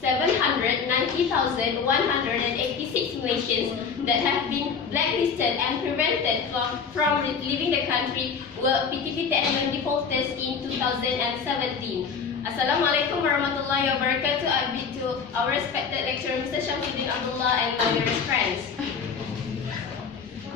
790,186 Malaysians that have been blacklisted and prevented from leaving the country were PTPTN defaulters in 2017. Assalamualaikum warahmatullahi wabarakatuh. I bid to our respected lecturer Mr. Shamsuddin Abdullah and my dearest friends.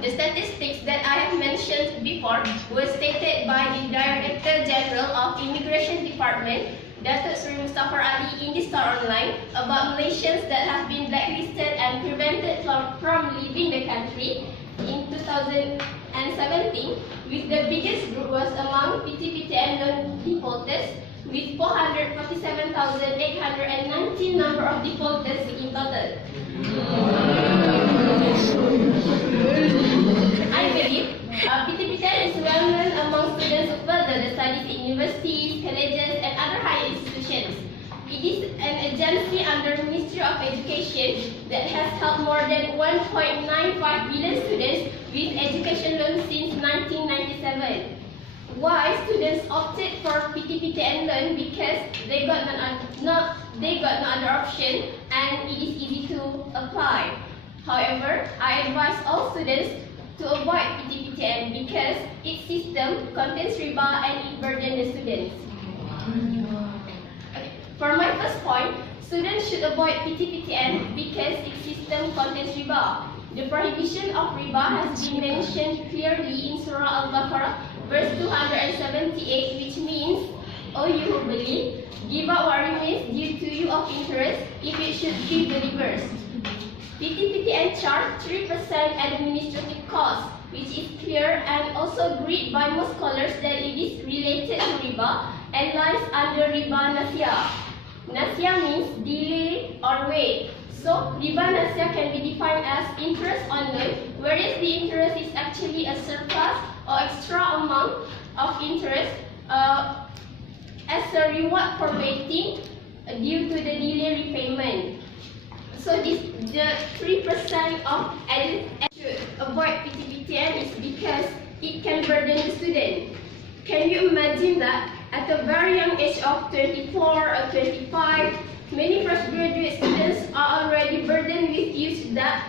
The statistics that I have mentioned before were stated by the Director General of Immigration Department, Datuk Seri Mustafa Ali, in the Star Online about Malaysians that have been blacklisted and prevented from leaving the country in 2017, with the biggest group was among PTPTN non-defaulters, with 447,819 number of defaulters in total. I believe PTPTN is well known among students who further the studies in universities, colleges, and other higher institutions. It is an agency under the Ministry of Education that has helped more than 1.95 billion students with education loans since 1997. Why students opted for PTPTN loan? Because they got no other option and it is easy to apply. However, I advise all students to avoid PTPTN because its system contains riba and it burdens the students. For my first point, students should avoid PTPTN because its system contains riba. The prohibition of riba has been mentioned clearly in Surah Al-Baqarah, verse 278, which means, O you who believe, give out what remains due to you of interest if it should be the reverse. PTPTN charge 3% administrative cost, which is clear and also agreed by most scholars that it is related to riba and lies under riba nasiya. Nasiya means delay or wait. So riba nasiya can be defined as interest on loan, whereas the interest is actually a surplus or extra amount of interest as a reward for waiting due to the delay repayment. So the 3% of should avoid PTPTN is because it can burden the student. Can you imagine that at a very young age of 24 or 25, many fresh graduate students are already burdened with use that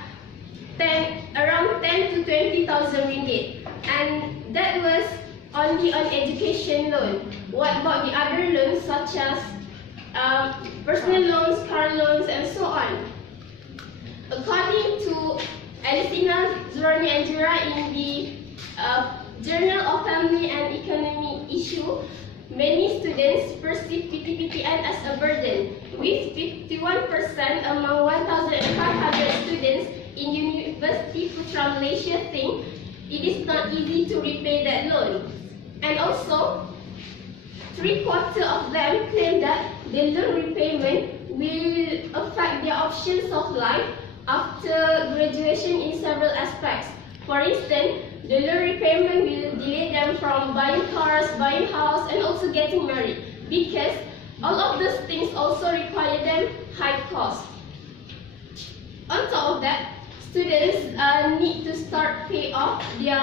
around 10 to 20,000 ringgit, and that was only on education loan. What about the other loans such as personal loans, car loans, and so on? According to Alisina Zurani Anjura in the Journal of Family and Economy issue, many students perceive PTPTN as a burden, with 51% among 1,500 students in University Putra Malaysia think it is not easy to repay that loan. And also, 3/4 of them claim that the loan repayment will affect their options of life after graduation in several aspects. For instance, the loan repayment will delay them from buying cars, buying house, and also getting married, because all of those things also require them high cost. On top of that, students need to start pay off their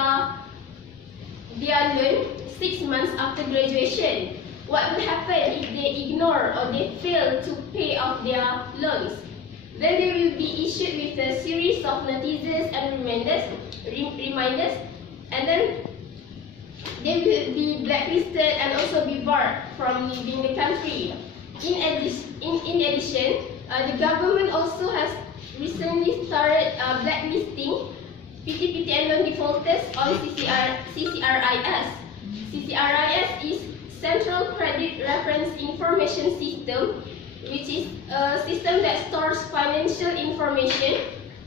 loan 6 months after graduation. What will happen if they ignore or they fail to pay off their loans? Then they will be issued with a series of notices and reminders, and then they will be blacklisted and also be barred from leaving the country. In addition, the government also has recently started blacklisting PTPTN non-defaulters on CCRIS. CCRIS is Central Credit Reference Information System, which is a system that stores financial information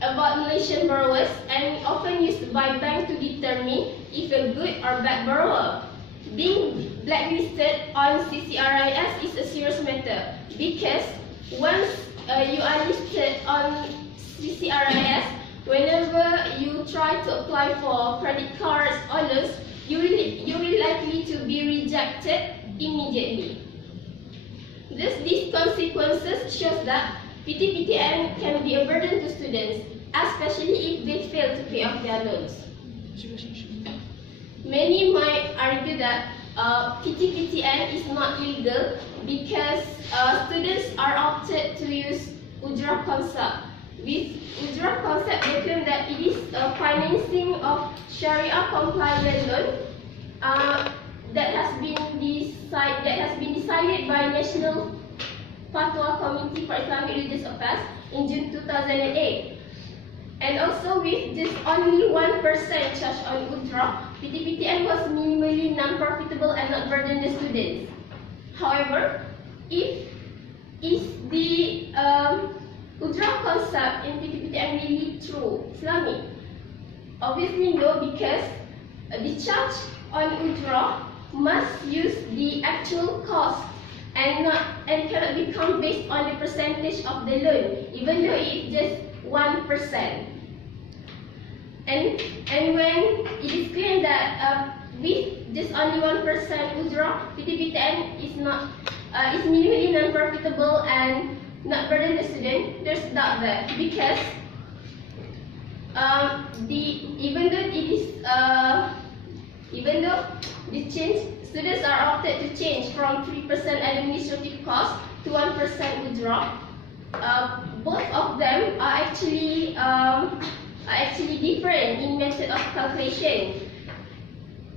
about Malaysian borrowers and often used by banks to determine if a good or bad borrower. Being blacklisted on CCRIS is a serious matter because once you are listed on CCRIS, whenever you try to apply for credit cards or loans, you will likely to be rejected immediately. These consequences shows that PTPTN can be a burden to students, especially if they fail to pay off their loans. Many might argue that PTPTN is not illegal because students are opted to use ujrah concept. With ujrah concept, they claim that it is a financing of Sharia compliant loan that has been decided by National Fatwa Committee for Islamic Religious Affairs in June 2008. And also with just only 1% charge on ujrah, PTPTN was minimally non-profitable and not burden the students. However, is the ujrah concept in PTPTN really true, Islamic? Obviously no, because the charge on ujrah must use the actual cost and cannot become based on the percentage of the loan, even though it's just 1%. And when it is claimed that with just only 1% ujrah, PTPTN is minimally non-profitable and not burden the student, there's doubt there, because even though the change, students are opted to change from 3% administrative cost to 1% ujrah. Both of them are actually different in method of calculation.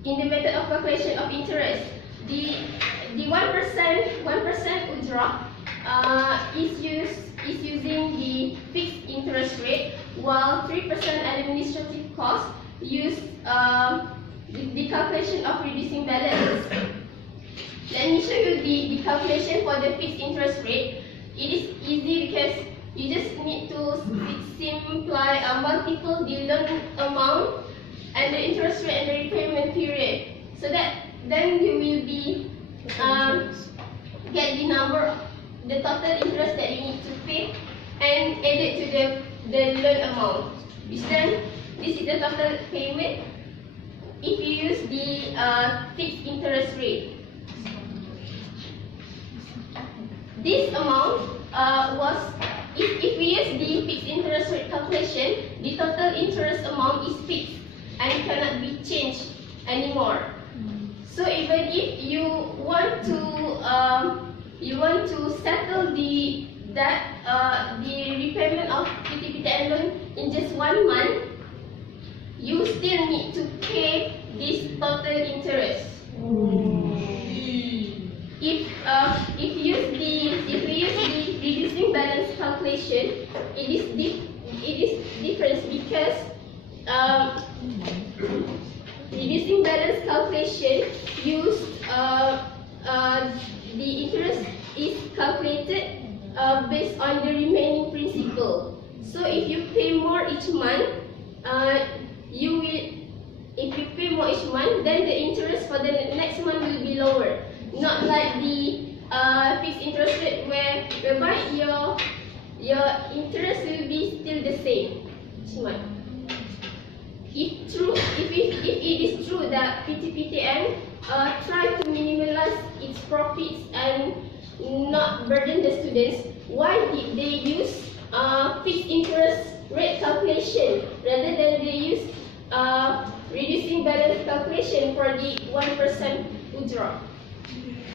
In the method of calculation of interest, the 1% ujrah is using the fixed interest rate, while 3% administrative cost use the calculation of reducing balance. Let me show you the calculation for the fixed interest rate. It is easy because you just need to multiple the loan amount and the interest rate and the repayment period, so that then you will be get the total interest that you need to pay and add it to the loan amount. This is the total payment if you use the fixed interest rate. This amount if we use the fixed interest rate calculation, the total interest amount is fixed and cannot be changed anymore. So even if you want to settle the repayment of PTPTN loan in just 1 month, you still need to pay this total interest. If we use the reducing balance calculation, it is different because reducing balance calculation used the interest is calculated based on the remaining principal. So if you pay more each month, then the interest for the next month will be lower. Not like the fixed interest rate whereby your interest will be still the same each month. If it is true that PTPTN try to minimize its profits and not burden the students, why did they use fixed interest rate calculation rather than they use reducing balance calculation for the 1% ujrah?